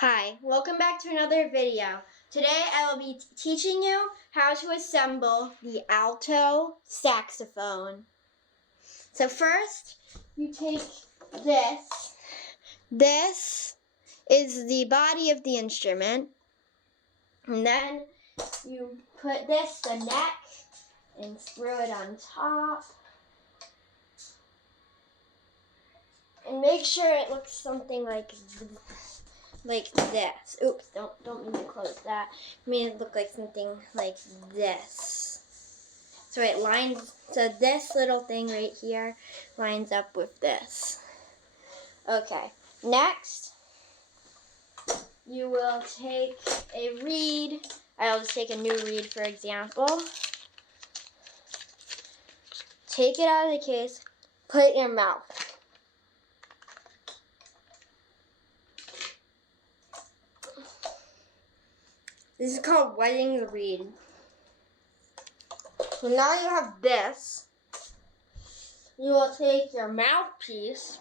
Hi, welcome back to another video. Today I will be teaching you how to assemble the alto saxophone. So first, you take this. This is the body of the instrument. And then you put this, the neck, and screw it on top. And make sure it looks something like this. Oops, don't mean to close that. I mean it look like something like this. So it lines, so this little thing right here lines up with this. Okay, next you will take a reed. I'll just take a new reed for example. Take it out of the case, put it in your mouth. This is called wetting the reed. So now you have this. You will take your mouthpiece.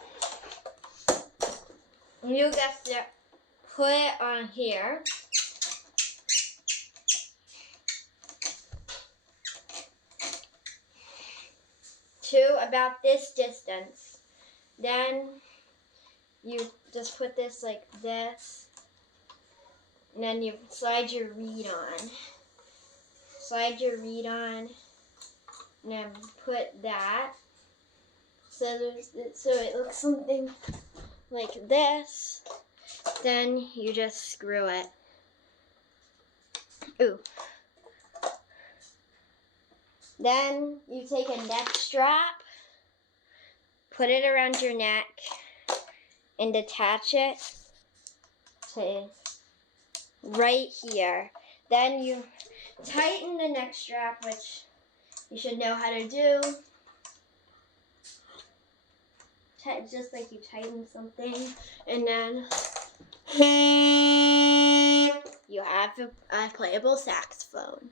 And you get to put it on here. To about this distance. Then you just put this like this. And then you slide your reed on. Slide your reed on. And then put that. So it looks something like this. Then you just screw it. Ooh. Then you take a neck strap, put it around your neck, and attach it to right here. Then you tighten the neck strap, which you should know how to do. Just like you tighten something, and then you have a playable saxophone.